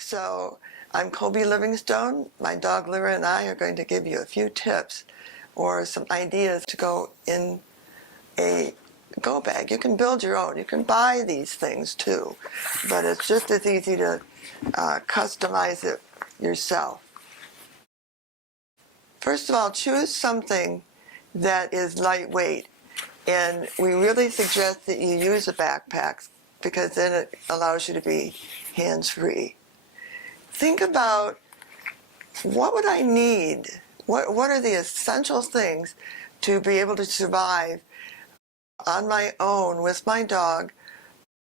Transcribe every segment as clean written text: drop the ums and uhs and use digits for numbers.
So I'm Coby Livingstone. My dog Lyra and I are going to give you a few tips or some ideas to go in a go bag. You can build your own. You can buy these things too, but it's just as easy to customize it yourself. First of all, choose something that is lightweight, and we really suggest that you use a backpack because then it allows you to be hands-free. Think about, what would I need? What are the essential things to be able to survive on my own with my dog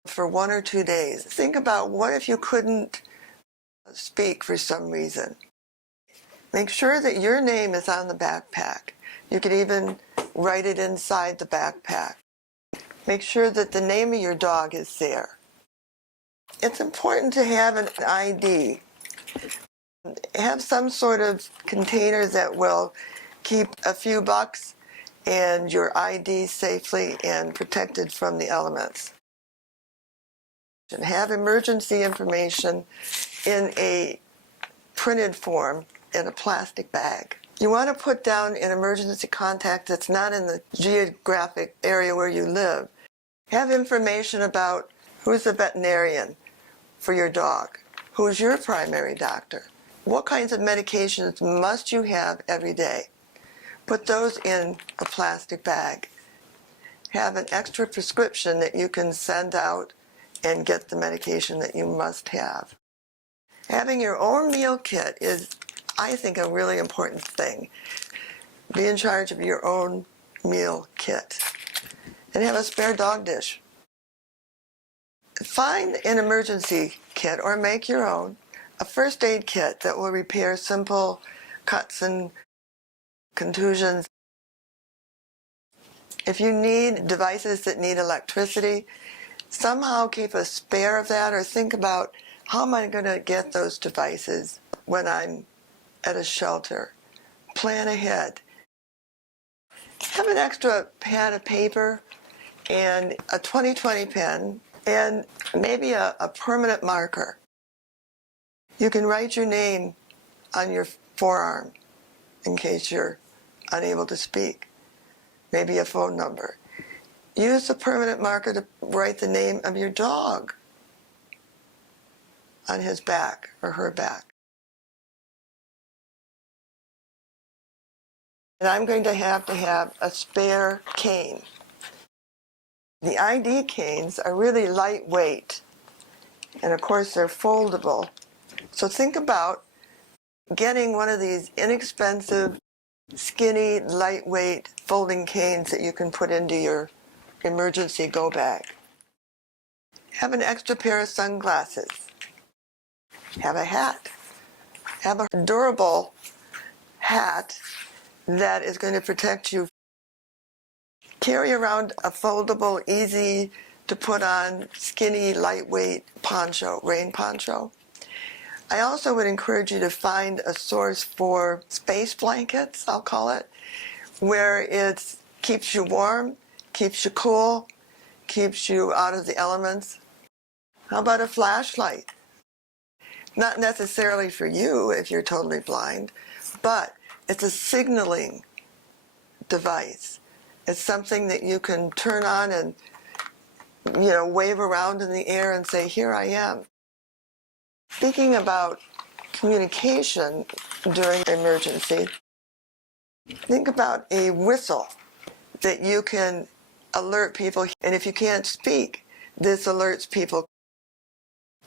for 1 or 2 days? Think about, what if you couldn't speak for some reason? Make sure that your name is on the backpack. You can even write it inside the backpack. Make sure that the name of your dog is there. It's important to have an ID. Have some sort of container that will keep a few bucks and your ID safely and protected from the elements. And have emergency information in a printed form in a plastic bag. You want to put down an emergency contact that's not in the geographic area where you live. Have information about who's the veterinarian for your dog, who's your primary doctor, what kinds of medications must you have every day. Put those in a plastic bag. Have an extra prescription that you can send out and get the medication that you must have. Having your own meal kit is, I think, a really important thing. Be in charge of your own meal kit. And have a spare dog dish. Find an emergency kit or make your own, a first aid kit that will repair simple cuts and contusions. If you need devices that need electricity, somehow keep a spare of that, or think about, how am I going to get those devices when I'm at a shelter? Plan ahead. Have an extra pad of paper and a 20/20 pen and maybe a permanent marker. You can write your name on your forearm in case you're unable to speak. Maybe a phone number. Use the permanent marker to write the name of your dog on his back or her back. And I'm going to have a spare cane. The ID canes are really lightweight, and of course they're foldable. So think about getting one of these inexpensive, skinny, lightweight folding canes that you can put into your emergency go bag. Have an extra pair of sunglasses. Have a hat. Have a durable hat that is going to protect you. Carry around a foldable, easy to put on, skinny, lightweight poncho, rain poncho. I also would encourage you to find a source for space blankets, I'll call it, where it keeps you warm, keeps you cool, keeps you out of the elements. How about a flashlight? Not necessarily for you if you're totally blind, but it's a signaling device. It's something that you can turn on and, wave around in the air and say, here I am. Speaking about communication during emergency, think about a whistle that you can alert people. And if you can't speak, this alerts people.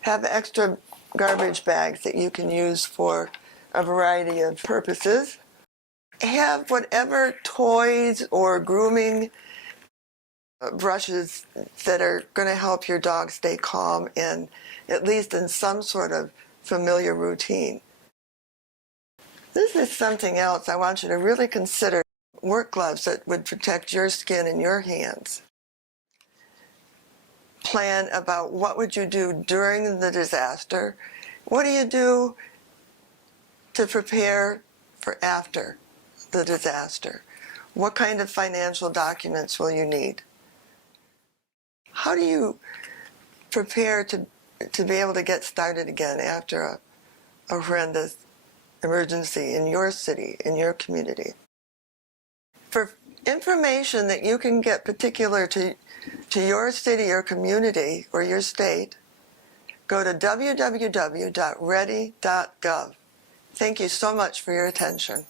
Have extra garbage bags that you can use for a variety of purposes. Have whatever toys or grooming brushes that are going to help your dog stay calm and at least in some sort of familiar routine. This is something else I want you to really consider. Work gloves that would protect your skin and your hands. Plan about what would you do during the disaster. What do you do to prepare for after the disaster? What kind of financial documents will you need? How do you prepare to to be able to get started again after a horrendous emergency in your city, in your community. For information that you can get particular to your city or community or your state, go to www.ready.gov. Thank you so much for your attention.